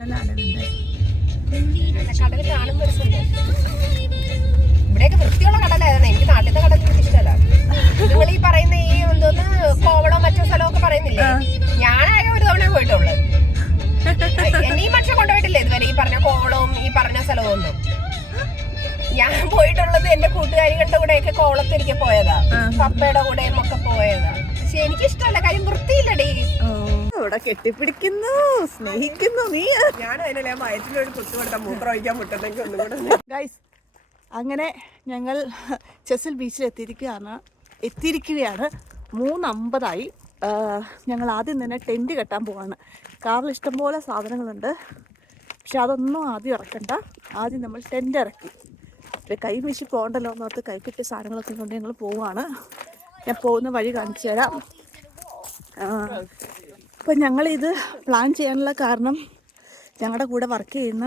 കടൽ കാണുമ്പോൾ ഒരു സന്തോഷം. ഇവിടെയൊക്കെ വൃത്തിയുള്ള കടലായിരുന്നു. എനിക്ക് നാട്ടിലത്തെ കടൽ ഇഷ്ടമല്ല. നിങ്ങൾ ഈ പറയുന്ന ഈ എന്തോന്ന് കോവളം മറ്റു സ്ഥലമൊക്കെ പറയുന്നില്ലേ, ഞാനാകെ ഒരു തവണ പോയിട്ടുള്ളു. എന്നെ ഈ മനുഷ്യൻ കൊണ്ടുപോയിട്ടില്ലേ ഇതുവരെ ഈ പറഞ്ഞ കോവളവും ഈ പറഞ്ഞ സ്ഥലവും ഒന്നും. ഞാൻ പോയിട്ടുള്ളത് എന്റെ കൂട്ടുകാരികളുടെ കൂടെയൊക്കെ കോവളത്തിരിക്കെ പോയതാ, പപ്പയുടെ കൂടെയും ഒക്കെ പോയതാ. പക്ഷെ എനിക്കിഷ്ടമല്ല, കാര്യം വൃത്തിയില്ലടേ. ഇവിടെ കെട്ടിപ്പിടിക്കുന്നു, സ്നേഹിക്കുന്നു. നീ ഞാനും അതിനല്ലേ വയറ്റിലൊരു കുത്തു കൊടുത്ത മൂത്രം ഒഴിക്കാൻ മുട്ടുന്നെങ്കിൽ ഒന്നും കൂടെ. ഗൈസ്, അങ്ങനെ ഞങ്ങൾ ചെസിൽ ബീച്ചിൽ എത്തിയിരിക്കുകയാണ്. 3:50 ഞങ്ങൾ ആദ്യം തന്നെ ടെൻറ്റ് കെട്ടാൻ പോവാണ്. കാറിൽ ഇഷ്ടംപോലെ സാധനങ്ങളുണ്ട്, പക്ഷെ അതൊന്നും ആദ്യം ഇറക്കണ്ട. ആദ്യം നമ്മൾ ടെൻറ്റ് ഇറക്കി കൈ വീശി പോകണ്ടല്ലോ എന്നോർത്ത് കൈ കിട്ടിയ സാധനങ്ങളൊക്കെ കൊണ്ട് ഞങ്ങൾ പോവാണ്. ഞാൻ പോകുന്ന വഴി കാണിച്ചു തരാം. അപ്പം ഞങ്ങളിത് പ്ലാൻ ചെയ്യാനുള്ള കാരണം, ഞങ്ങളുടെ കൂടെ വർക്ക് ചെയ്യുന്ന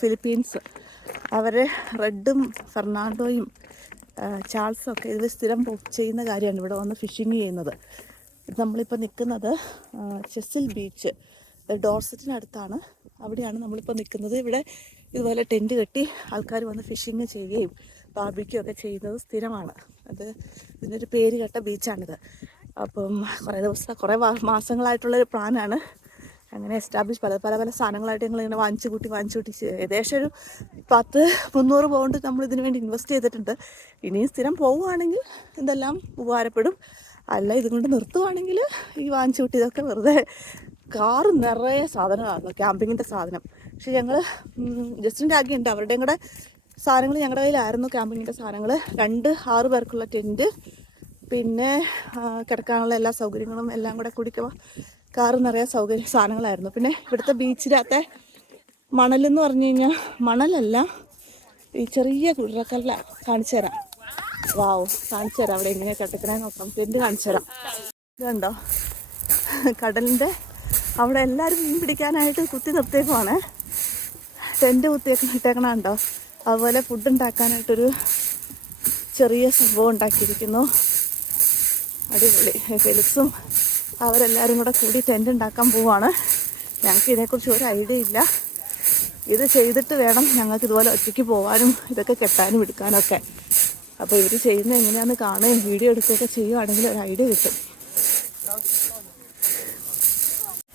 ഫിലിപ്പീൻസ്, അവർ റെഡും ഫെർണാണ്ടോയും ചാൾസും ഒക്കെ ഇത് സ്ഥിരം ചെയ്യുന്ന കാര്യമാണ്, ഇവിടെ വന്ന് ഫിഷിങ് ചെയ്യുന്നത്. നമ്മളിപ്പോൾ നിൽക്കുന്നത് ചെസിൽ ബീച്ച് ഡോർസറ്റിനടുത്താണ്. അവിടെയാണ് നമ്മളിപ്പോൾ നിൽക്കുന്നത്. ഇവിടെ ഇതുപോലെ ടെൻറ്റ് കെട്ടി ആൾക്കാർ വന്ന് ഫിഷിങ് ചെയ്യുകയും ബാർബിക്യൂ ഒക്കെ ചെയ്യുന്നത് സ്ഥിരമാണ്. ഇതിനൊരു പേര് കേട്ട ബീച്ചാണിത്. അപ്പം കുറേ മാസങ്ങളായിട്ടുള്ളൊരു പ്ലാനാണ്. അങ്ങനെ എസ്റ്റാബ്ലിഷ് പല സാധനങ്ങളായിട്ട് ഞങ്ങളിങ്ങനെ വാങ്ങിച്ചു കൂട്ടി ഏകദേശം ഒരു 10-300 പൗണ്ട് നമ്മളിതിന് വേണ്ടി ഇൻവെസ്റ്റ് ചെയ്തിട്ടുണ്ട്. ഇനിയും സ്ഥിരം പോവുകയാണെങ്കിൽ ഇതെല്ലാം ഉപകാരപ്പെടും. അല്ല ഇതുകൊണ്ട് നിർത്തുവാണെങ്കിൽ ഈ വാങ്ങിച്ചു കൂട്ടി ഇതൊക്കെ വെറുതെ. കാറ് നിറയെ സാധനമാണ്, ക്യാമ്പിങ്ങിൻ്റെ സാധനം. പക്ഷെ ഞങ്ങൾ ജസ്റ്റിൻ്റെ ആഗ്രഹമുണ്ട്, അവരുടെയും കൂടെ സാധനങ്ങൾ ഞങ്ങളുടെ കയ്യിലായിരുന്നു. ക്യാമ്പിങ്ങിൻ്റെ സാധനങ്ങൾ 6 പേർക്കുള്ള ടെൻറ്റ്, പിന്നെ കിടക്കാനുള്ള എല്ലാ സൗകര്യങ്ങളും എല്ലാം കൂടെ കുടിക്കുമ്പോൾ കാറ് നിറയെ സാധനങ്ങളായിരുന്നു. പിന്നെ ഇവിടുത്തെ ബീച്ചിനകത്തെ മണലെന്ന് പറഞ്ഞു കഴിഞ്ഞാൽ മണലല്ല, ഈ ചെറിയ കുഴക്കല്ല. കാണിച്ചു തരാം. വാവ്, കാണിച്ചു തരാം അവിടെ എങ്ങനെയാണ് കിടക്കണേ നോക്കാം. ടെൻറ്റ് കാണിച്ചു തരാം. ഇതുണ്ടോ കടലിൻ്റെ അവിടെ എല്ലാവരും മീൻ പിടിക്കാനായിട്ട് കുത്തി നിർത്തിയേക്കുവാണ്. ടെൻറ്റ് ഇട്ടേക്കണുണ്ടോ. അതുപോലെ ഫുഡ് ഉണ്ടാക്കാനായിട്ടൊരു ചെറിയ സംഭവം ഉണ്ടാക്കിയിരിക്കുന്നു. അടിപൊളി. ഫെലിക്സും അവരെല്ലാവരും കൂടെ കൂടി ടെൻറ്റ് ഉണ്ടാക്കാൻ പോവാണ്. ഞങ്ങൾക്ക് ഇതിനെക്കുറിച്ച് ഒരു ഐഡിയ ഇല്ല. ഇത് ചെയ്തിട്ട് വേണം ഞങ്ങൾക്ക് ഇതുപോലെ ഒറ്റയ്ക്ക് പോകാനും ഇതൊക്കെ കെട്ടാനും എടുക്കാനൊക്കെ. അപ്പോൾ ഇവർ ചെയ്യുന്നത് എങ്ങനെയാണെന്ന് കാണുകയും വീഡിയോ എടുക്കുകയൊക്കെ ചെയ്യുകയാണെങ്കിൽ ഒരു ഐഡിയ കിട്ടും.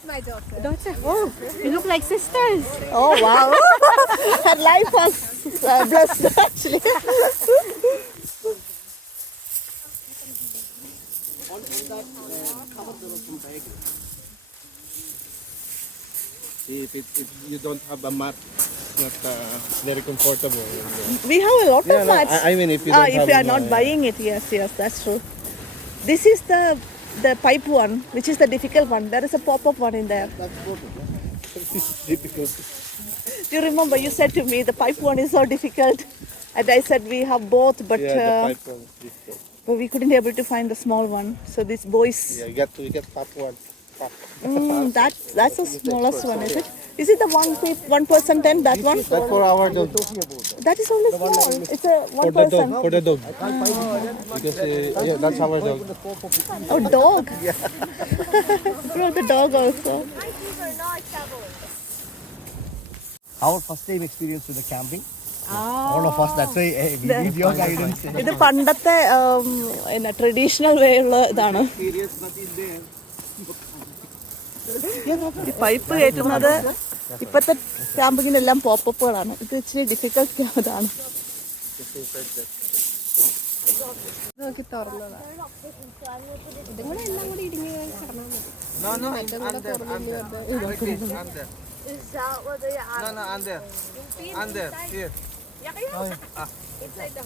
My daughter. Oh, you look like sisters. Oh, wow. Her life was blessed, actually. If you don't have a mat, it's not very comfortable. We have a lot of mats. I mean, if you don't if you are not buying it, yes, that's true. This is the pipe one, which is the difficult one. There is a pop-up one in there. That's difficult. Do you remember you said to me the pipe one is so difficult, and I said we have both, but Yeah, the pipe one is difficult. but we couldn't able to find the small one. So these boys, Yeah, you get fat one. Fat. that's the smallest one, is it? Is it the one person tent? That one? That's for our dog. That is only small. It's a one person. For the dog. Because yeah, that's our dog. Oh, dog. Brought the dog also. Our first time experience with the camping. All of us, that's why we need your guidance. ഇത് പണ്ടത്തെ traditional way ഉള്ള ഇതാണ്. ഈ pipe കയറ്റുന്നത് ഇപ്പോഴത്തെ ക്യാമ്പിങ്ങിനെല്ലാം പോപ്പപ്പുകളാണ്. ഇത് ഇച്ചിരി difficult ഇതാണ്. നോക്കി തുറന്നതാ. ഇതുങ്ങളെ എല്ലാം കൂടി ഇടിഞ്ഞ് കിടന്നാൽ മതി.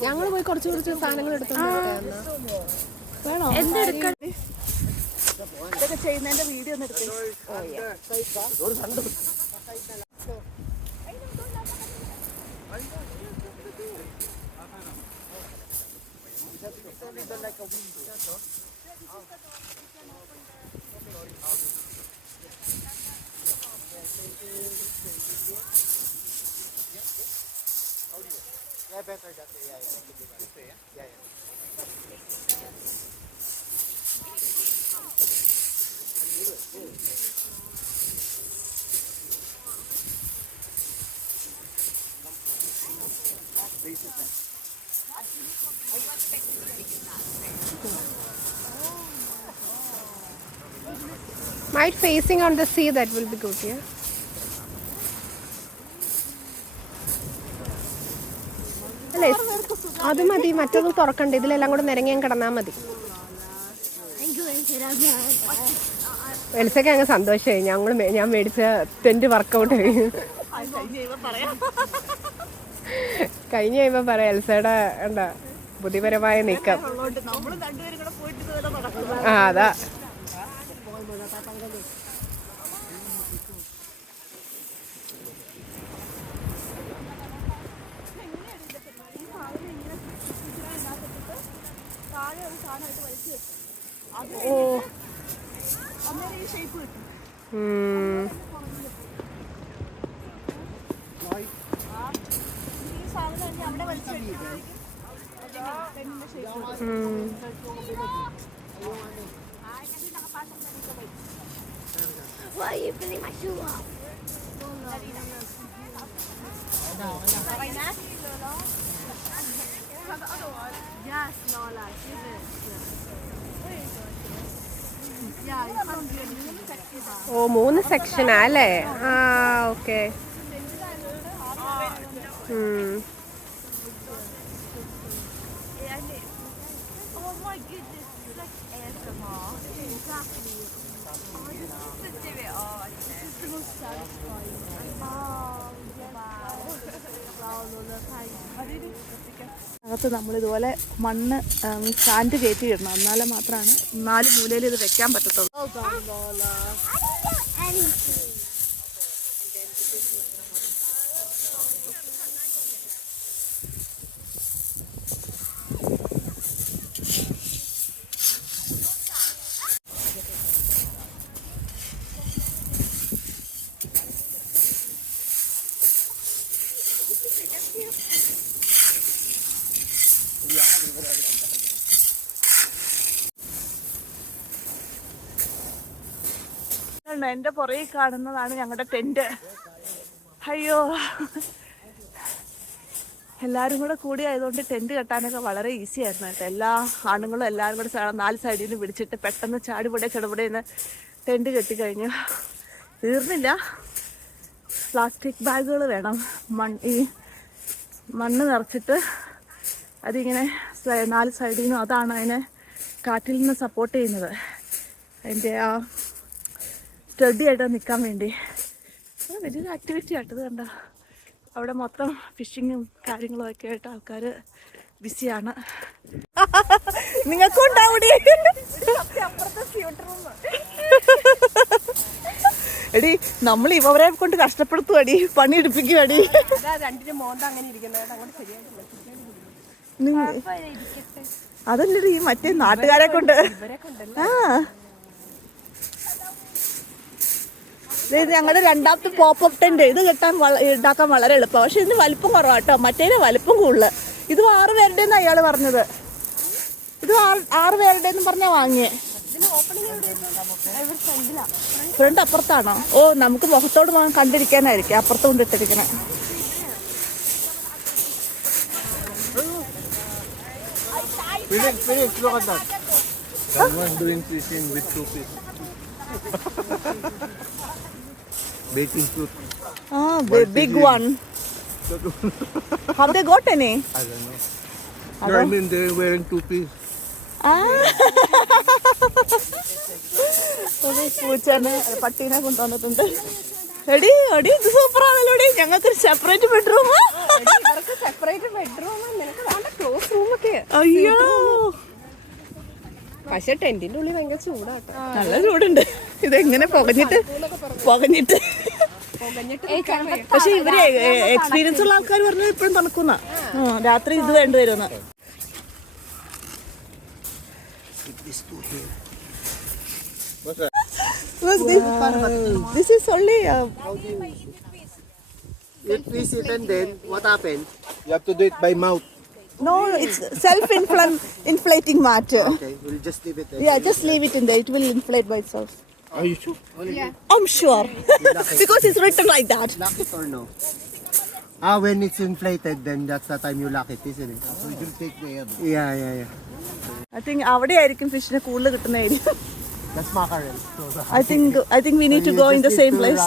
ഞങ്ങൾ പോയി കുറച്ച് സാധനങ്ങൾ എടുത്തു. വേണോ? ഇതൊക്കെ ചെയ്യുന്നതിന്റെ വീഡിയോ ഒന്ന് എടുത്തു. Might facing on the sea, that will be good, yeah. അല്ലേ, അത് മതി, മറ്റൊന്നും തുറക്കണ്ട, ഇതിലെല്ലാം കൂടെ നിരങ്ങിയാൻ കിടന്നാൽ മതി. എൽസയ്ക്ക് അങ്ങ് സന്തോഷമായി, ഞാൻ മേടിച്ച ടെന്റ് വർക്കൗട്ട് കഴിഞ്ഞ് കഴിയുമ്പോ പറയാം എൽസയുടെ എന്താ ബുദ്ധിപരമായ നീക്കം. ആ അതാ. ഓ Why are you putting my shoe up? Yes, Lola, she's it. Yeah, you can't do it. ഓ 3 സെക്ഷനാ അല്ലേ? ആ okay. Oh my goodness, it's like ASMR. Exactly. Oh, I just have to do it all. This is the most satisfying. Oh, wow, Lola, thanks. അകത്ത് നമ്മളിതുപോലെ മണ്ണ് sand കയറ്റി ഇടണം, എന്നാലും മാത്രമാണ് 4 മൂലയിൽ ഇത് വെക്കാൻ പറ്റത്തുള്ളൂ. Well done, Lola. I don't know anything. എൻ്റെ പുറകിൽ കാണുന്നതാണ് ഞങ്ങളുടെ ടെന്റ്. അയ്യോ, എല്ലാവരും കൂടി ആയതുകൊണ്ട് ടെന്റ് കെട്ടാനൊക്കെ വളരെ ഈസി ആയിരുന്നു കേട്ടോ. എല്ലാ ആണുങ്ങളും എല്ലാവരും കൂടെ 4 സൈഡിൽ നിന്ന് പിടിച്ചിട്ട് പെട്ടെന്ന് ചാടിപുടേന്ന് ടെന്റ് കെട്ടിക്കഴിഞ്ഞു. തീർന്നില്ല, പ്ലാസ്റ്റിക് ബാഗുകൾ വേണം. ഈ മണ്ണ് നിറച്ചിട്ട് അതിങ്ങനെ 4 സൈഡിൽ നിന്നും, അതാണ് അതിനെ കാറ്റിൽ നിന്ന് സപ്പോർട്ട് ചെയ്യുന്നത്, അതിൻ്റെ ആ സ്റ്റഡി ആയിട്ട് നിൽക്കാൻ വേണ്ടി. വലിയൊരു ആക്ടിവിറ്റി ആട്ടത് കണ്ട. അവിടെ മൊത്തം ഫിഷിങ്ങും കാര്യങ്ങളും ഒക്കെ ആയിട്ട് ആൾക്കാർ ബിസിയാണ്. നിങ്ങൾക്കും ഉണ്ടാവൂടി എടി, നമ്മൾ ഇവരെ കൊണ്ട് കഷ്ടപ്പെടുത്തുവടി, പണിയെടുപ്പിക്കുവടി. അതല്ലടി മറ്റേ നാട്ടുകാരെ കൊണ്ട്. ആ ഞങ്ങളുടെ രണ്ടാമത്തെ പോപ്പ് ടെന്റ്. ഇത് ഉണ്ടാക്കാൻ വളരെ എളുപ്പമാണ്, പക്ഷെ ഇതിന് വലിപ്പം കുറവാട്ടോ, മറ്റേതിന് വലിപ്പം കൂടുതൽ. ഇത് 6 പേരുടെന്ന് അയാൾ പറഞ്ഞത്. ഇത് 6 പേരുടെന്ന് പറഞ്ഞാ വാങ്ങിയേ. ഫ്രണ്ട് അപ്പുറത്താണോ? ഓ, നമുക്ക് മുഖത്തോട് കണ്ടിരിക്കാനായിരിക്കും അപ്പുറത്ത് കൊണ്ടിട്ടിരിക്കണേ. Felix, look at that. Someone doing fishing with 2 fish. Baking suit. Ah, big one. Have they got any? I don't know. No, I mean they're wearing 2 piece. പൂച്ചനെ പട്ടീനെ കൊണ്ടുവന്നിട്ടുണ്ട്. എടി എടി, ഇത് സൂപ്പറാണല്ലോ. ഞങ്ങൾക്കൊരു സെപ്പറേറ്റ് ബെഡ്റൂം. അയ്യോ, പക്ഷെ ടെന്റിന്റെ ഉള്ളിൽ ഭയങ്കര ചൂടാട്ടോ. നല്ല ചൂടുണ്ട്. ഇതെങ്ങനെ പുകഞ്ഞിട്ട് പക്ഷെ ഇവര് എക്സ്പീരിയൻസ് ഉള്ള ആൾക്കാർ പറഞ്ഞത് ഇപ്പോഴും തണുക്കുന്ന രാത്രി ഇത് വേണ്ടിവരുമെന്ന്. This is only If we sit and then, what happened? You have to do it by mouth. no, it's self-inflating mat. Okay, we'll just leave it there. Yeah, just leave it in there. It will inflate by itself. Are you sure? I'm sure. Because it's written like that. Lock it or no? When it's inflated, then that's the time you lock it, isn't it? So you can take the air. Yeah. I think അവിടെ ആയിരിക്കും ഫിഷിനെ കൂടുതൽ കിട്ടുന്ന area. That's mackerel. So I think we need to go in the same place.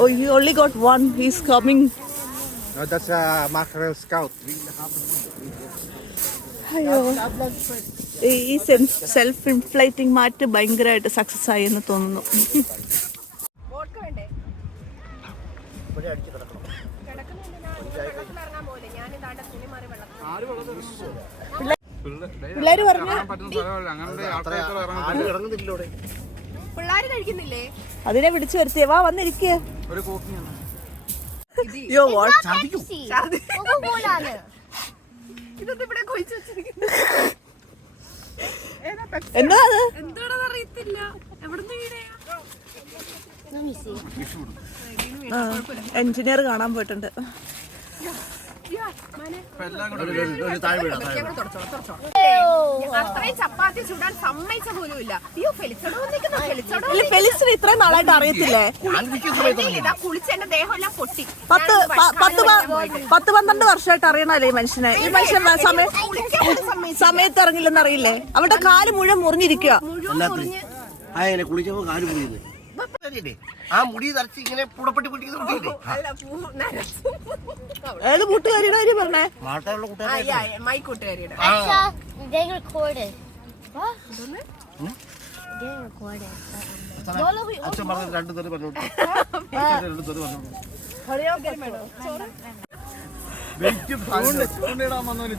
Oh, you only got one. He's coming. No, that's a mackerel scout. അയ്യോ, ഈ self ഇൻഫ്ലൈറ്റിംഗ് മാറ്റ് ഭയങ്കരമായിട്ട് success ആയി എന്ന് തോന്നുന്നു. വോഡ്ക വേണ്ടേ? വെള്ളത്തിലിറങ്ങാൻ പോലെ ഞാൻ ഇതാണ്ട് തുണി മാറി വെള്ളത്തിൽ. പിള്ളേര് പറഞ്ഞു പിള്ളേര് കഴിക്കുന്നില്ലേ? അതിനെ പിടിച്ചു വരുത്തിയ വാ വന്നിരിക്കുക. ഇതൊന്നും ഇവിടെ കൊഴിച്ചു വെച്ചിരിക്കുന്നു. എന്താ അത്? എന്താണെന്ന് അറിയത്തില്ല. എവിടുന്ന് വീണയാ? എഞ്ചിനീയർ കാണാൻ പോയിട്ടുണ്ട്. അത്രയും ചപ്പാത്തി ചൂടാൻ സമ്മതിച്ച പോലും ഇല്ല. അയ്യോ, ഫെലിക്സിന് ഇത്രയും നാളായിട്ട് അറിയത്തില്ലേ? കുളിച്ച് എന്റെ ദേഹം എല്ലാം പൊട്ടി. 10-12 വർഷമായിട്ട് അറിയണല്ലേ ഈ മനുഷ്യനെ. ഈ മനുഷ്യൻ സമയത്ത് ഇറങ്ങില്ലെന്ന് അറിയില്ലേ? അവന്റെ കാല് മുഴുവൻ മുറിഞ്ഞിരിക്കുക. അങ്ങനെ കുളിച്ചപ്പോ കാല് മുറിയുന്നത് ആ മുടി തറച്ച് ഇങ്ങനെ പൂടപ്പെട്ടി പിടിക്കുന്നില്ലേ? ഏത് കൂട്ടുകാരിയുടെ കാര്യം പറഞ്ഞേ? മാട്ടയുള്ള കൂട്ടുകാരി മൈ കൂട്ടുകാരിയുടെ. അച്ഛൻ പറഞ്ഞ 2 തെറി പറഞ്ഞു. ചൂണ്ടയിടാൻ വന്നവന്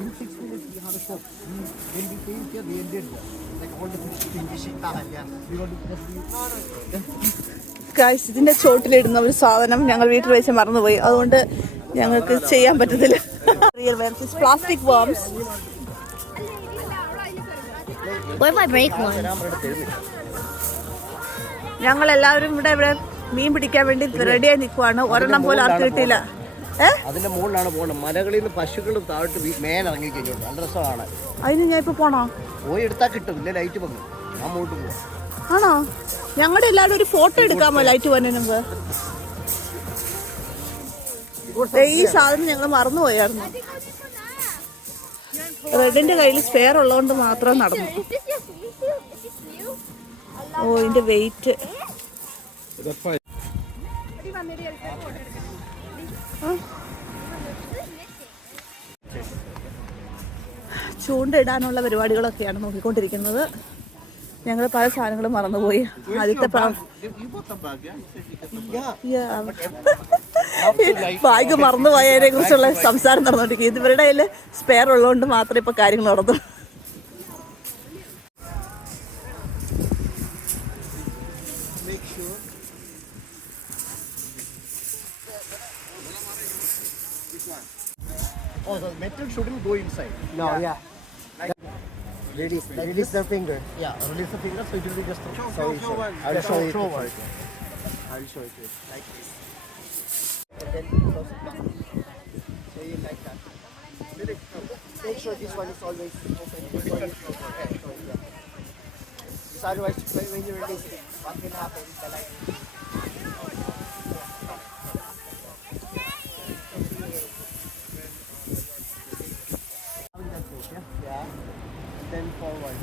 In 6 minutes we have a shop. When we came here, we ended like all the fish in we want to guys, ഇതിന്റെ ചോട്ടിലിടുന്ന ഒരു സാധനം ഞങ്ങൾ വീട്ടിൽ വെച്ച് മറന്നുപോയി. അതുകൊണ്ട് ഞങ്ങൾക്ക് ചെയ്യാൻ പറ്റത്തില്ല. പ്ലാസ്റ്റിക് വർംസ്. ഞങ്ങൾ എല്ലാവരും ഇവിടെ മീൻ പിടിക്കാൻ വേണ്ടി റെഡിയായി നിൽക്കുവാണ്. ഒരെണ്ണം പോലും ആർക്ക് കിട്ടിയില്ല. അതിന്റെ മുകളിലാണ് പോകണം. മലകളിൽ നിന്ന് പശുക്കളും താഴോട്ട് മേലിറങ്ങി കഴിഞ്ഞോട്ട് നല്ല രസമാണ്. അതിന് ഞാൻ ഇപ്പൊ പോണോ? പോയി എടുത്താൽ കിട്ടും. ഇല്ല ലൈറ്റ് വന്നു അങ്ങോട്ട് പോവാം. ആണോ? ഞങ്ങളുടെ എല്ലാവരും ഒരു ഫോട്ടോ എടുക്കാമോ ലൈറ്റ് പോകുന്നതിന് മുമ്പ്? ഈ സാധനം ഞങ്ങൾ മറന്നുപോയായിരുന്നു. റെഡിന്റെ കയ്യിൽ സ്പെയർ ഉള്ളതുകൊണ്ട് മാത്രം നടന്നു. ഓ, ഇതിന്റെ വെയിറ്റ്. ചൂണ്ടയിടാനുള്ള പരിപാടികളൊക്കെയാണ് നോക്കിക്കൊണ്ടിരിക്കുന്നത്. ഞങ്ങൾ പല സാധനങ്ങളും മറന്നുപോയി. ആദ്യത്തെ ബാഗ് മറന്നുപോയതിനെ കുറിച്ചുള്ള സംസാരം നടന്നുകൊണ്ടിരിക്കും. ഇവരുടെ കയ്യിൽ സ്പെയർ ഉള്ളതുകൊണ്ട് മാത്രമേ ഇപ്പൊ കാര്യങ്ങൾ നടന്നു. Oh, the metal shouldn't go inside. No, yeah. Release the finger. Yeah, release the finger, so it will be just. Show one. I will show one. I will show it to you. Like this. And then close it down. So you like that. Make sure this one is always open. This one is open. Yeah. Because otherwise, when you release it, what will happen is the light. Then forward.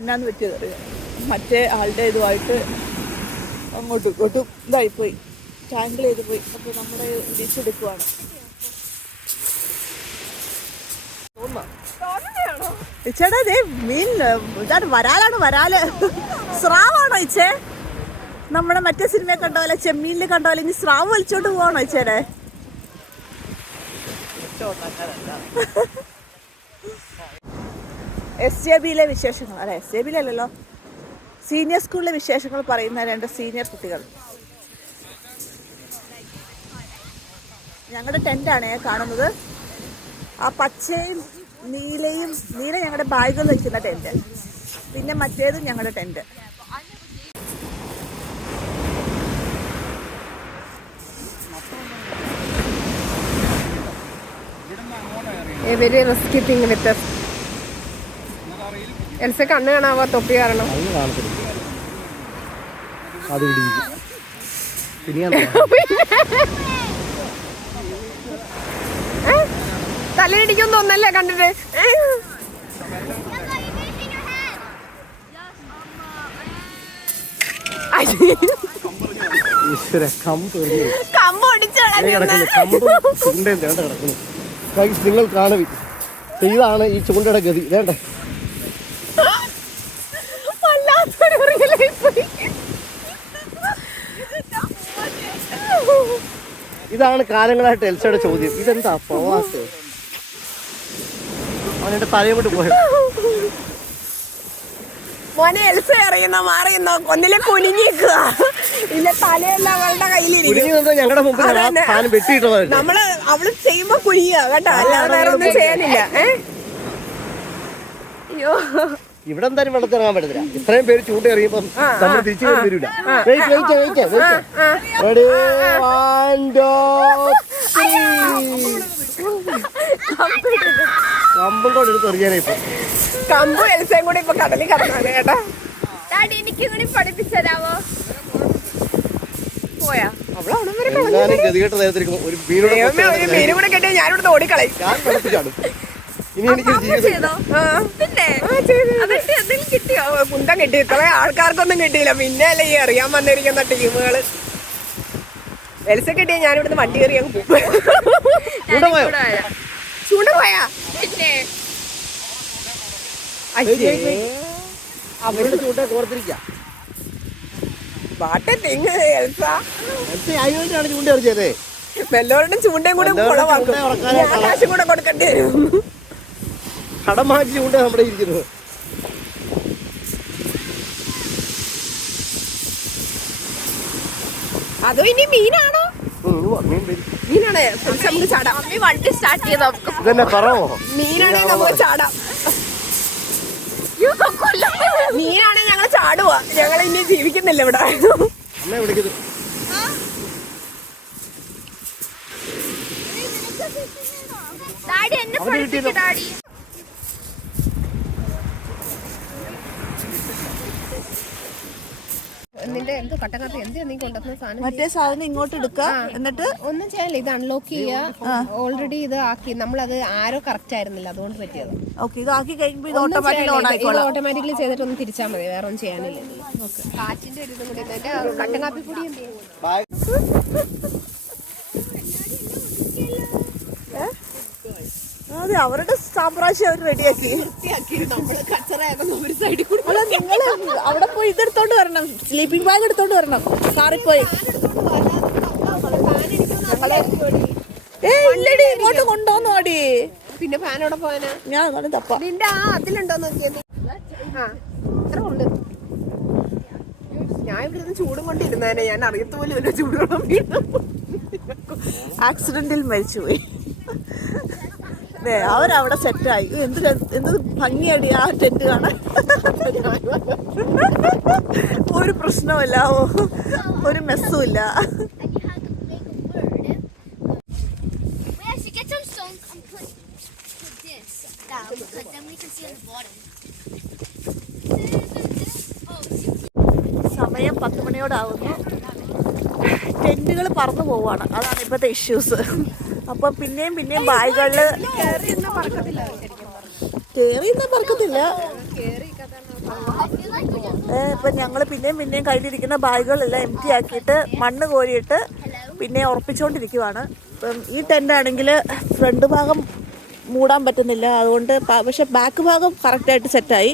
എന്നാന്ന് പറ്റിയത് അറിയാം. മറ്റേ ആളുടെ ഇതുമായിട്ട് അങ്ങോട്ടും ഇങ്ങോട്ടും ഇതായിപ്പോയി, tangle ചെയ്ത് പോയി. അപ്പോൾ നമ്മുടെ തിരിച്ചെടുക്കുവാണ്. ചേട്ടാ, ഇതേ മീൻ ഇതാണ്. വരാലാണ്. സ്രാവാണോ ഇച്ചേ? നമ്മുടെ മറ്റേ സിനിമ കണ്ട പോലെ ചെമ്മീനിൽ കണ്ട പോലെ ഇനി സ്രാവ് വലിച്ചോണ്ട് പോവാണോ ചേരെ? SJBയിലെ വിശേഷങ്ങൾ, അല്ല SJBയിലല്ലോ, സീനിയർ സ്കൂളിലെ വിശേഷങ്ങൾ പറയുന്ന 2 സീനിയർ കുട്ടികൾ. ഞങ്ങളുടെ ടെൻ്റാണ് കാണുന്നത്. ആ പച്ചയും നീലയും, നീല ഞങ്ങളുടെ ബാഗുകൾ വയ്ക്കുന്ന ടെൻറ്റ്, പിന്നെ മറ്റേത് ഞങ്ങളുടെ tent. A very risky thing with us. Elsa കണ്ണ് കാണാവോ തൊപ്പി കാരണം. തലയിടിക്കും തോന്നല്ലേ കണ്ടിട്ട്. നിങ്ങൾ കാണവി ഇതാണ് ഈ ചൂണ്ടയുടെ ഗതി. വേണ്ടേ, ഇതാണ് കാലങ്ങളായിട്ട് എൽസയുടെ ചോദ്യം. ഇതെന്താ പോവാത്ത? അവനെ തലയും കൊണ്ട് പോയത്. മോനെ എൽസ എറിയുന്നോ മാറിയുന്നോ ഒന്നിലെ കുനിഞ്ഞിക്കുക, ഇല്ല തലയെല്ലാം അവളുടെ കയ്യിലിരിക്കും. ഞങ്ങളുടെ മുമ്പിൽ വെട്ടിയിട്ടത് നമ്മള് അവള് ചെയ്യുമ്പോ കുനിയുക കേട്ടോ, അല്ലാതെ വേറെ ഒന്നും ചെയ്യാനില്ല. അയ്യോ, ഇവിടെ എന്തായാലും വെള്ളത്തിറങ്ങാൻ പറ്റത്തില്ല. ഇത്രയും പേര് ചൂണ്ട എറിയുമ്പം നമ്മൾ തിരിച്ചു വരില്ല. കമ്പും കൂടെ എടുത്ത് എറിയാനാ ഇപ്പൊ. കമ്പും എൽസയും കൂടി ഇപ്പൊ കടലിൽ കടന്നാണ് കേട്ടാ. എനിക്ക് കൂടി പഠിപ്പിച്ചരാവോ? പോയാ അവളെ ഗതികെട്ട നേരത്തിരിക്കും ഒരു മീനും കൂടെ കെട്ടിയ ഞാനിവിടുന്ന് ഓടിക്കളയും. ഞാൻ വെള്ളത്തിച്ചാടും. ഇനി എനിക്ക് കിട്ടിയോ? കുന്തം കിട്ടി, ഇത്ര ആൾക്കാർക്കൊന്നും കിട്ടിയില്ല. പിന്നെ അല്ലേ ഈ അറിയാൻ വന്നിരിക്കുന്ന ടീമുകള്. എൽസ കിട്ടിയ ഞാനിവിടുന്ന് വണ്ടി കയറി അങ്ങ് പോകും. ചൂണ്ട പോയാ അവരുടെ ചൂണ്ട കോർത്തിരിക്കാം. വാട്ടെ തിങ് എൽസ. അയോനാണ് ചൂണ്ട എറിച്ചതേ. വെല്ലോരുടെ ചൂണ്ടയും കൂടെ കുളവാക്കും. കാശും കൂടെ കൊടുക്കേണ്ടി വരും. കടമാറ്റി ചൂണ്ട നമ്മുടെ ഇരിക്കുന്നത്. അതോ ഇനി മീനാണോ? മീനാണ് നമുക്ക് ചാടാം. വണ്ടി സ്റ്റാർട്ട് ചെയ്ത് നമുക്ക് ഇതന്നെ പറവോ? മീനാണെങ്കിൽ നമുക്ക് ചാടാം. മീനാണെങ്കിൽ ഞങ്ങൾ ചാടുവാ. ഞങ്ങൾ ഇനി ജീവിക്കുന്നില്ല ഇവിടെ. അമ്മ വിളിക്കുന്നു. ഡാഡി എന്നെ പഠിപ്പിച്ചു. ഡാഡി നിന്റെ എന്തോ കട്ടക്കാപ്പി എന്ത് നീ കൊണ്ടുവന്ന സാധനം? മറ്റേ സാധനം ഇങ്ങോട്ട് എടുക്കുക, എന്നിട്ട് ഒന്നും ചെയ്യാനില്ല. ഇത് അൺലോക്ക് ചെയ്യുക. ഓൾറെഡി ഇത് ആക്കി, നമ്മളത് ആരോ കറക്റ്റ് ആയിരുന്നില്ല, അതുകൊണ്ട് പറ്റിയത്. ഓക്കെ, ഇത് ആക്കി കഴിയുമ്പോൾ ഇത് ഓട്ടോമാറ്റിക്കലി ഓൺ ആയിക്കോളാം. ഓട്ടോമാറ്റിക്കലി ചെയ്തിട്ട് ഒന്ന് തിരിച്ചാൽ മതി, വേറെ ഒന്നും ചെയ്യാനില്ല. കാറ്റിന്റെ ഒരു ഇതും കൂടി. എന്റെ കട്ടൻ കാപ്പി പൊടി എന്ത് ചെയ്യും? അതെ, അവരുടെ സാമ്രാജ്യം അവർ റെഡിയാക്കി. അല്ല, നിങ്ങൾ അവിടെ പോയി ഇതെടുത്തോണ്ട് വരണം, സ്ലീപ്പിംഗ് ബാഗ് എടുത്തോണ്ട് വരണം. കാറിൽ പോയി ഇല്ലടി, ഇങ്ങോട്ട് കൊണ്ടുവന്നു അടി. പിന്നെ ഫാനോടെ പോയാനാ? ഞാൻ അങ്ങനെ തപ്പ. നിന്റെ അതിലുണ്ടോ നോക്കിയത്? ഇത്ര ഉണ്ട്. ഞാൻ ഇവിടെ ചൂടും കൊണ്ടിരുന്നേനെ, ഞാൻ അറിയത്ത പോലും ചൂടുവെള്ളം വീണു. ആക്സിഡന്റിൽ മരിച്ചുപോയി. അവരവിടെ സെറ്റായി. എന്ത് ഭംഗിയടി ആ ടെന്റ് കാണാൻ. ഒരു പ്രശ്നമില്ല, ഒരു മെസ്സും ഇല്ല. സമയം 10 മണിയോടാവുന്നു. ടെന്റുകൾ പറന്നു പോവാണ്, അതാണ് ഇപ്പോഴത്തെ ഇഷ്യൂസ്. അപ്പം പിന്നെയും ബാഗുകളില് കയറിയൊന്നും പറക്കത്തില്ല. ഇപ്പം ഞങ്ങൾ പിന്നെയും കയ്യിലിരിക്കുന്ന ബാഗുകളെല്ലാം എംറ്റി ആക്കിയിട്ട് മണ്ണ് കോരിയിട്ട് പിന്നെ ഉറപ്പിച്ചുകൊണ്ടിരിക്കുവാണ്. ഇപ്പം ഈ ടെൻ്റാണെങ്കിൽ ഫ്രണ്ട് ഭാഗം മൂടാൻ പറ്റുന്നില്ല, അതുകൊണ്ട് പക്ഷെ ബാക്ക് ഭാഗം കറക്റ്റായിട്ട് സെറ്റായി.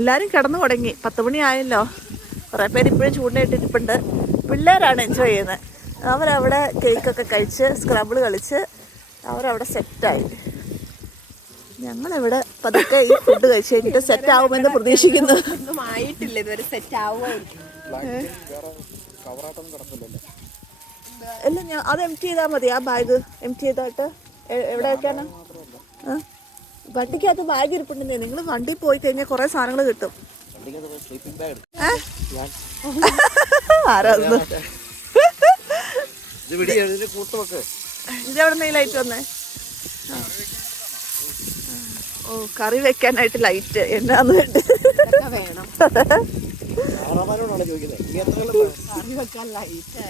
എല്ലാവരും കിടന്നു തുടങ്ങി. 10 മണി ആയല്ലോ. കുറേ പേര് ഇപ്പോഴും ചൂണ്ടയിട്ടിരിപ്പുണ്ട്. പിള്ളേരാണ് എൻജോയ് ചെയ്യുന്നത്. അവരവിടെ കേക്കൊക്കെ കഴിച്ച് സ്ക്രബിൾ കളിച്ച് അവരവിടെ സെറ്റായി. ഞങ്ങളിവിടെ പതുക്കെ ഈ ഫുഡ് കഴിച്ച് കഴിഞ്ഞിട്ട് സെറ്റ് ആവുമെന്ന് പ്രതീക്ഷിക്കുന്നു. ഒന്നും ആയിട്ടില്ല ഇതുവരെ, സെറ്റ് ആവുമായിരിക്കും. അല്ല ഞാൻ അത് എം ടി ചെയ്താൽ മതി. ആ ബാഗ് എം ടി ചെയ്തായിട്ട് എവിടെ വെക്കാനാ? വണ്ടിക്കകത്ത് ബാഗ് ഇരിപ്പുണ്ടെന്നേ. നിങ്ങൾ വണ്ടി പോയി കഴിഞ്ഞാൽ കുറേ സാധനങ്ങൾ കിട്ടും. ആരാ ഇതെവിടെ നിന്ന് ലൈറ്റ് വന്നേ? ഓ, കറി വെക്കാനായിട്ട് ലൈറ്റ് എന്നാന്ന് വേണ്ടി വേണം കറി വെക്കാൻ ലൈറ്റ്.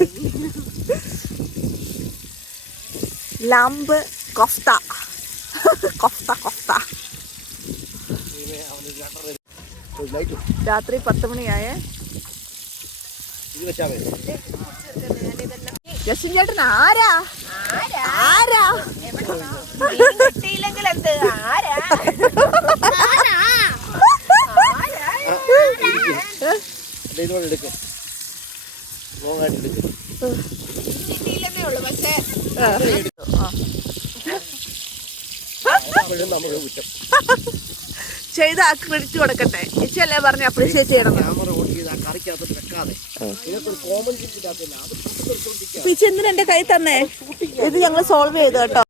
ലാമ്പ് കൊഫ്ത കൊഫ്ത കൊഫ്ത. രാത്രി 10 മണിയായേ. ജസ്റ്റിൻ ചേട്ടൻ ആരാ ആരാ കിട്ടിയില്ലെങ്കിൽ എന്ത് ആരാ കിട്ടിയില്ലെന്നേ ഉള്ളു. പക്ഷേ ചെയ്ത ക്രെഡിറ്റ് കൊടുക്കട്ടെ. ഇച്ചല്ലേ പറഞ്ഞ അപ്രീഷിയേറ്റ് ചെയ്യണം. പിച്ച് എന്തിനാ എന്റെ കൈ തന്നെ? ഇത് ഞങ്ങൾ സോൾവ് ചെയ്തു കേട്ടോ.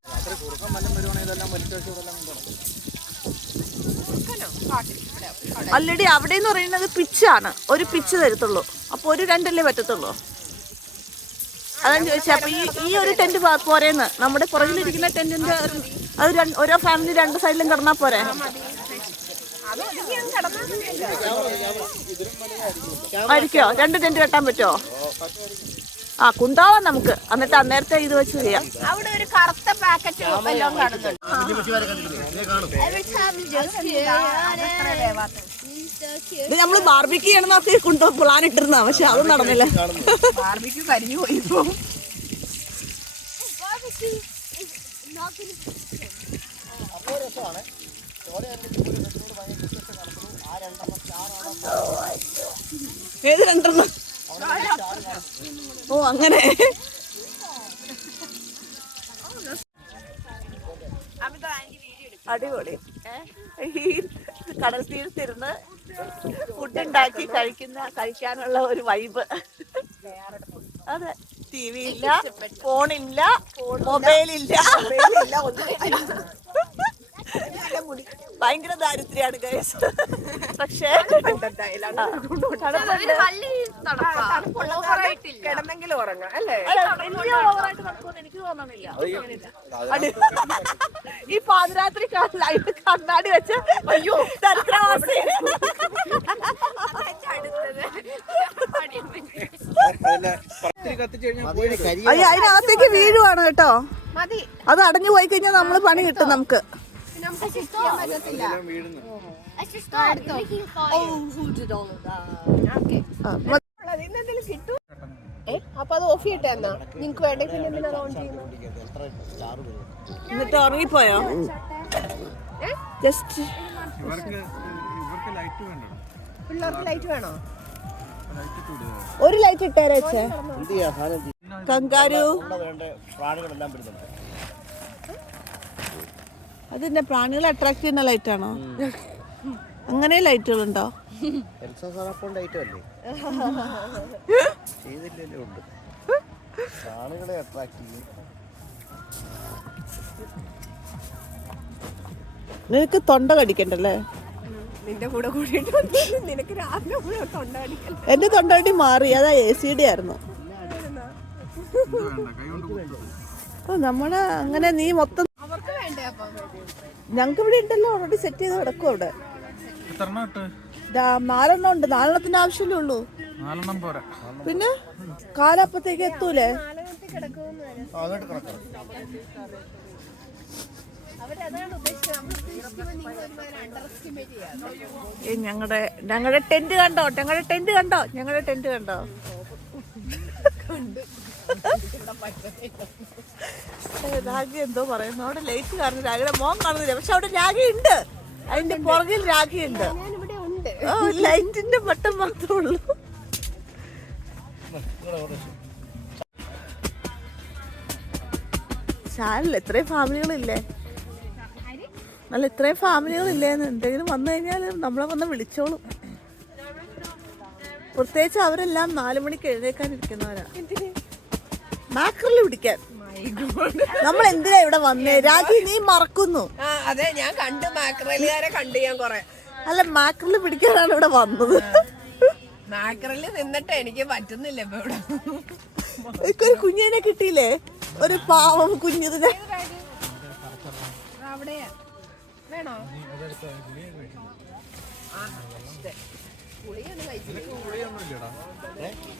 ഓൾറെഡി അവിടെ എന്ന് പറയുന്നത് പിച്ചാണ്. ഒരു പിച്ച് തരത്തുള്ളൂ. അപ്പൊ ഒരു 2 പറ്റത്തുള്ളൂ. അതാണ് ചോദിച്ചത്. അപ്പൊ ഈ ഒരു ടെന്റ് പോരേന്ന്. നമ്മുടെ പുറകിലിരിക്കുന്ന ടെന്റിന്റെ അത് ഓരോ ഫാമിലി 2 സൈഡിലും കിടന്നാ പോരെ? ആയിരിക്കോ? 2 ടെന്റ് കെട്ടാൻ പറ്റുമോ? ആ, കുണ്ടാവാം നമുക്ക്. എന്നിട്ട് അന്നേരത്തെ ഇത് വെച്ച് ചെയ്യാം. അവിടെ ഒരു കറുത്ത പാക്കറ്റ് എല്ലാം കാണുന്നുണ്ട്. ഇത് നമ്മള് ബാർബിക്യൂ ചെയ്യണമെന്നൊക്കെ പ്ലാൻ ഇട്ടിരുന്ന, പക്ഷെ അത് നടന്നില്ല. ബാർബിക്യൂ കരിഞ്ഞു പോയിപ്പോ. ഏത് 2? ഓ, അങ്ങനെ. അടിപൊളി. ഈ കടൽ തീരത്തിരുന്ന് ഫുഡ് ഉണ്ടാക്കി കഴിക്കാനുള്ള ഒരു വൈബ്. അതെ, TV ഇല്ല, ഫോണില്ല, മൊബൈലില്ല, ഭയങ്കര ദാരിദ്ര്യാണ് ഗൈസ്. പക്ഷേ കിടന്നെങ്കിലും ഉറങ്ങാം അല്ലേ? ഓവറായിട്ട് നടക്കുമെന്ന് എനിക്ക് തോന്നണില്ല. ഈ പാതിരാത്രി ലൈറ്റ് കണ്ണാടി വെച്ച് അയ്യോ ദരിദ്രവാസി. അയ്യോ, അതിനകത്തേക്ക് വീഴുവാണ് കേട്ടോ. അത് അടഞ്ഞു പോയി കഴിഞ്ഞാൽ നമ്മള് പണി കിട്ടും നമുക്ക്. അപ്പൊ അത് ഓഫ് ചെയ്യട്ടെ എന്നാ നിങ്ങക്ക് വേണ്ടേ? പിന്നെ എന്തിനാ ഓൺ ചെയ്യുന്നത്? എന്നിട്ട് ഉറങ്ങിപ്പോയോ? ജസ്റ്റ് പിള്ളേർക്ക് ലൈറ്റ് വേണോ? ഒരു ലൈറ്റ് ഇട്ടേരേ. കങ്കാരു അതിന്റെ പ്രാണികളെ അട്രാക്ട് ചെയ്യുന്ന ലൈറ്റ് ആണോ? അങ്ങനെ ലൈറ്റുകളുണ്ടോ? നിനക്ക് തൊണ്ട കടിക്കണ്ടല്ലേ? നിന്റെ കൂടെ കൂടിയിട്ട് നിനക്ക് രാവിലെ തൊണ്ട കടിക്കൽ. എന്റെ തൊണ്ടടി മാറി. അതാ ACD ആയിരുന്നു. ഓ, നമ്മുടെ അങ്ങനെ നീ മൊത്തം ഞങ്ങക്ക് ഇവിടെ ഉണ്ടല്ലോ. ഓൾറെഡി സെറ്റ് ചെയ്ത് കിടക്കും അവിടെ. 4 ഉണ്ട്. 4 ആവശ്യമല്ലേ ഉള്ളൂ. പിന്നെ കാലപ്പത്തേക്ക് എത്തൂലേ? ഞങ്ങളുടെ ടെന്റ് കണ്ടോ? ഞങ്ങളുടെ ടെന്റ് കണ്ടോ? ഞങ്ങളുടെ ടെന്റ് കണ്ടോ? രാഗി എന്തോ പറയുന്നു. അവിടെ ലൈറ്റ് കാണുന്നു. രാഗിയുടെ മോൻ കാണുന്നില്ല, പക്ഷെ അവിടെ രാഗി ഉണ്ട്. അതിന്റെ പുറകിൽ രാഗി ഉണ്ട്. ലൈറ്റിന്റെ ബട്ടൺ മാത്രമേ ഉള്ളൂ. ശാലില്ല ഇത്രയും ഫാമിലികളില്ലേ? അല്ല ഇത്രയും ഫാമിലികളില്ലേന്ന്. എന്തെങ്കിലും വന്നു കഴിഞ്ഞാൽ നമ്മളെ വന്ന് വിളിച്ചോളും. പ്രത്യേകിച്ച് അവരെല്ലാം 4 മണിക്ക് എഴുന്നേക്കാനിരിക്കുന്നവരാ. മാക്രല് പിടിക്കാൻ. നമ്മൾ എന്തിനാ ഇവിടെ വന്നേ? രാജി നീ മറക്കുന്നു. അതെ ഞാൻ കണ്ട് മാക്രലുകാരെ കണ്ടു ഞാൻ കൊറേ. അല്ല മാക്രല് പിടിക്കാനാണ് ഇവിടെ വന്നത്. മാക്രല് നിന്നിട്ട് എനിക്ക് പറ്റുന്നില്ല ഇപ്പൊ ഇവിടെ. ഒരു കുഞ്ഞിനെ കിട്ടിയില്ലേ? ഒരു പാവം കുഞ്ഞിനെ. അവിടെയാ വേണോ?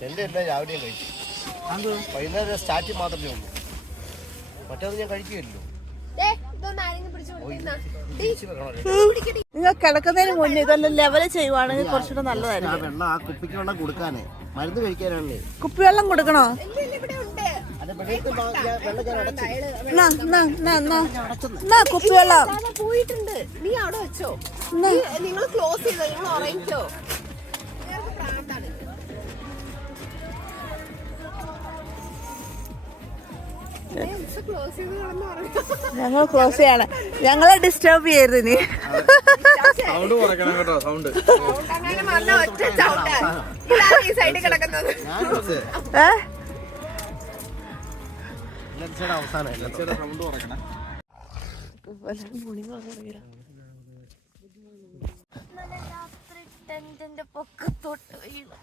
എന്റെ എല്ലാം രാവിലെയും കഴിച്ചു. വൈകുന്നേരം സ്റ്റാർട്ടിങ് മാത്രമേ ഉള്ളൂ. മറ്റേത് ഞാൻ കഴിക്കുകയല്ലോ. നിങ്ങൾ കിടക്കുന്നതിന് മുന്നേ ഇതെല്ലാം ലെവല് ചെയ്യുവാണെങ്കിൽ കുറച്ചുകൂടെ നല്ലതായിരുന്നു. വെള്ളം ആ കുപ്പിക്ക് വെള്ളം കൊടുക്കാനേ, മരുന്ന് കഴിക്കാനാണല്ലേ. കുപ്പിവെള്ളം കൊടുക്കണോ? കുപ്പിവെള്ളം പോയിട്ടുണ്ട്. നീ അവിടെ വെച്ചോ. നിങ്ങൾ ക്ലോസ് ചെയ്തോ, നിങ്ങൾ ഉറങ്ങിച്ചോ. ഞങ്ങൾ ക്ലോസ് ചെയ്യാണ്. ഞങ്ങളെ ഡിസ്റ്റർബ് ചെയ്യരുത് ഇനി. സൈഡിൽ കിടക്കുന്നത് പൊക്കത്തോട്ട് വീണു.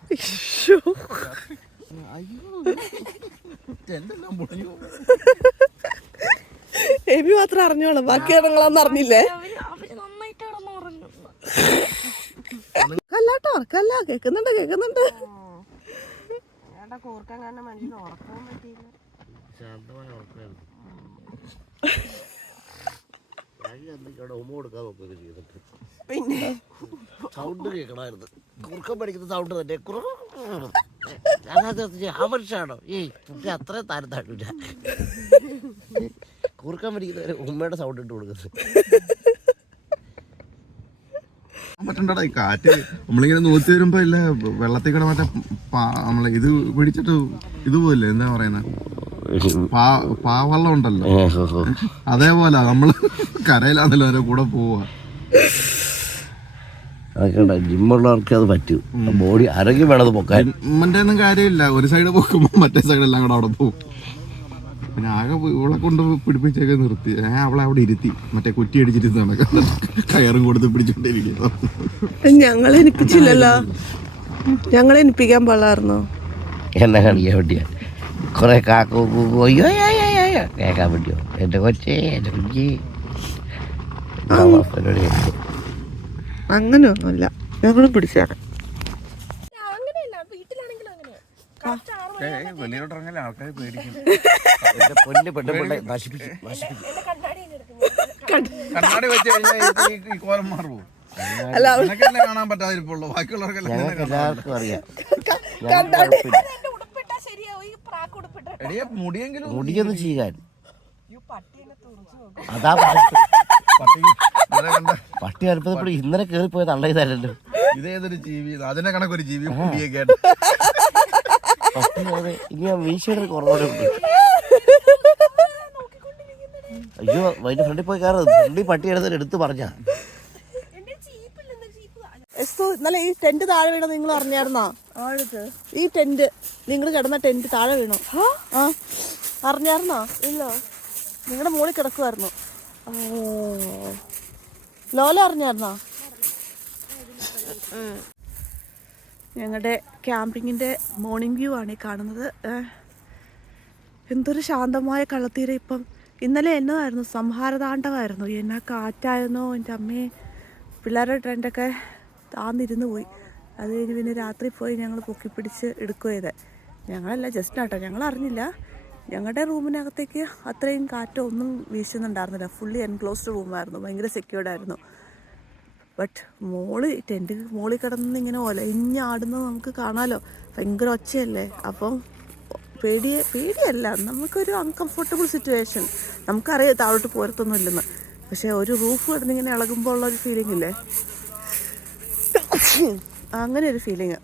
എബി മാത്രം അറിഞ്ഞോളൂ, ബാക്കി നിങ്ങളൊന്നും അറിഞ്ഞില്ലേ? കല്ലാട്ടോ ഉറക്കല്ല. കേക്കുന്നുണ്ട് കേക്കുന്നുണ്ട്. പിന്നെ സൗണ്ട് കേൾക്കണമായിരുന്നു. കുറുക്കം പഠിക്കുന്ന സൗണ്ട് തന്നെ. ആ മനുഷ്യനാണോ? ഏയ് കുട്ടി അത്രയും താരം താഴൂല. കുറുക്കം പഠിക്കുന്നവര് ഉമ്മയുടെ സൗണ്ട് ഇട്ട് കൊടുക്കുന്നത്. പറ്റണ്ടടാ ഈ കാറ്റ്. നമ്മളിങ്ങനെ നോക്കി വരുമ്പോ ഇല്ല വെള്ളത്തിൽ കൂടെ മറ്റേ നമ്മളെ ഇത് പിടിച്ചിട്ട് ഇതുപോലെ എന്താ പറയുന്ന പാവെള്ളം ഉണ്ടല്ലോ, അതേപോലെ നമ്മള് കരയിലാന്നല്ലോ അവരെ കൂടെ പോവാ. അതൊക്കെ ജിമ്മുള്ളവർക്ക് അത് പറ്റൂ. ബോഡി ആരോഗ്യം വേണത് പൊക്കാൻ. ജിമ്മിന്റെ ഒന്നും കാര്യമില്ല. ഒരു സൈഡ് പൊക്കുമ്പോ മറ്റേ സൈഡെല്ലാം കൂടെ അവിടെ പോകും. പിന്നെ ആകെ ഇവളെ കൊണ്ട് പിടിപ്പിച്ചൊക്കെ നിർത്തി. ഞാൻ അവളെ അവിടെ ഇരുത്തി മറ്റേ കുറ്റി അടിച്ചിട്ട് നടക്കുന്ന കയറും കൊടുത്ത് പിടിച്ചോണ്ടിരിക്കുന്നു. ഞങ്ങളെ എനിപ്പിച്ചില്ലല്ലോ. ഞങ്ങളെ എനിപ്പിക്കാൻ പാടായിരുന്നോ? എന്നെ കാണിക്കാൻ വേണ്ടിയാ കുറെ കാക്കോ അയ്യോ കേൾക്കാൻ പറ്റിയോ? എന്റെ കൊച്ചേ, എന്റെ കുഞ്ഞി. അങ്ങനെയൊന്നുമില്ല. ഞങ്ങളും പിടിച്ചാണ്. വെളിയിലോട്ടിറങ്ങല ആൾക്കാർ പേടിക്കും. എന്റെ പൊന്ന് പെണ്ണുപിള്ളെ നശിപ്പിക്കും. കണ്ണാടി വെച്ച് കഴിഞ്ഞാൽ ഈ കോലം മാറുമോ? കാണാൻ പറ്റാതിരിപ്പുള്ളൂ. ബാക്കിയുള്ളവർക്കെല്ലാം എല്ലാവർക്കും അറിയാം. മുടിയെങ്കിലും മുടിയൊന്നും ചെയ്യാൻ അതാ പട്ടി അടുപ്പത്തിൽ ഇന്നലെ കേറിപ്പോയത് തള്ളയതല്ലോ. ഇതേതൊരു ജീവി, അതിനെ കണക്കൊരു ജീവി മുടിയെ കേട്ട പട്ടി. ഇനി ആ വീശയുടെ കുറവുണ്ട്. അയ്യോ അതിന്റെ ഫ്രണ്ടിൽ പോയി കയറുന്നത്. ഫ്രണ്ടിൽ പട്ടി എടുത്ത് പറഞ്ഞാ. ഇന്നലെ ഈ ടെന്റ് താഴെ വീണോ നിങ്ങൾ അറിഞ്ഞായിരുന്നോ? ഈ ടെന്റ് നിങ്ങൾ കിടന്ന ടെന്റ് താഴെ വീണു. ആ അറിഞ്ഞായിരുന്നോ? ഇല്ല, നിങ്ങളുടെ മുകളിൽ കിടക്കുമായിരുന്നു. ലോല അറിഞ്ഞായിരുന്നോ? ഞങ്ങളുടെ ക്യാമ്പിങ്ങിൻ്റെ മോർണിംഗ് വ്യൂ ആണ് ഈ കാണുന്നത്. എന്തൊരു ശാന്തമായ കള്ളത്തീര. ഇപ്പം ഇന്നലെ എന്നതായിരുന്നു, സംഹാരതാണ്ഡമായിരുന്നു. എന്നാ കാറ്റായിരുന്നോ എൻ്റെ അമ്മയെ. പിള്ളേരുടെ ടെൻ്റൊക്കെ താന്നിരുന്ന് പോയി. അത് കഴിഞ്ഞ് പിന്നെ രാത്രി പോയി ഞങ്ങൾ പൊക്കിപ്പിടിച്ച് എടുക്കുകയത്. ഞങ്ങളല്ല ജസ്റ്റ് ആട്ടോ, ഞങ്ങൾ അറിഞ്ഞില്ല. ഞങ്ങളുടെ റൂമിനകത്തേക്ക് അത്രയും കാറ്റോ ഒന്നും വീശുന്നുണ്ടായിരുന്നില്ല. ഫുള്ളി എൻക്ലോസ്ഡ് റൂമായിരുന്നു, ഭയങ്കര സെക്യൂർഡായിരുന്നു. ബട്ട് ടെൻറ്റ് മോളിൽ കിടന്നിങ്ങനെ ഒലഞ്ഞാടുന്നത് നമുക്ക് കാണാമല്ലോ. ഭയങ്കര ഒച്ചയല്ലേ. അപ്പം പേടിയല്ല, നമുക്കൊരു അൺകംഫർട്ടബിൾ സിറ്റുവേഷൻ. നമുക്കറിയാം താഴോട്ട് പോരത്തൊന്നും ഇല്ലെന്ന്. പക്ഷേ ഒരു റൂഫ് കിടന്നിങ്ങനെ ഇളകുമ്പോൾ ഉള്ളൊരു ഫീലിംഗ് ഇല്ലേ, അങ്ങനെ ഒരു ഫീലിങ്.